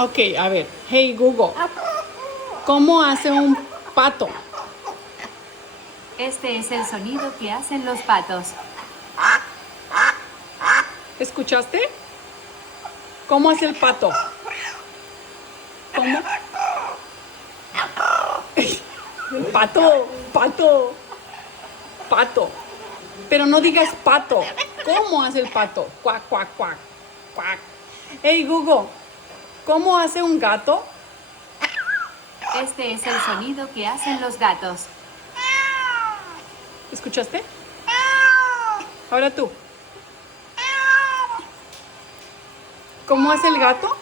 Ok, a ver. Hey Google, ¿cómo hace un pato? Este es el sonido que hacen los patos. ¿Escuchaste? ¿Cómo hace el pato? ¿Cómo? Pato, pato, pato. Pero no digas pato. ¿Cómo hace el pato? Cuac, cuac, cuac, cuac. Hey Google, ¿cómo hace un gato? Este es el sonido que hacen los gatos. ¿Escuchaste? Ahora tú. ¿Cómo hace el gato?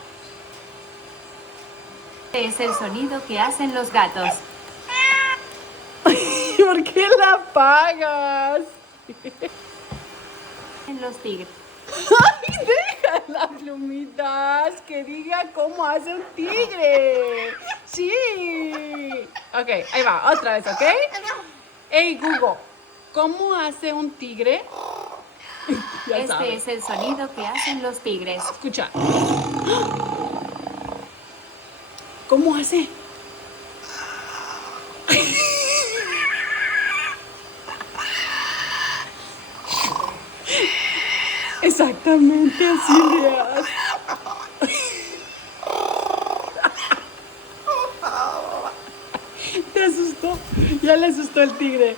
Este es el sonido que hacen los gatos. ¿Por qué la apagas? En los tigres. ¡Ay, deja las plumitas! Que diga cómo hace un tigre. Sí. Ok, ahí va, otra vez, ¿ok? Hey Google, ¿cómo hace un tigre? Ya Este sabes. es el sonido que hacen los tigres. Escucha. ¿Cómo hace? Exactamente así le hace. Te asustó. Ya le asustó el tigre.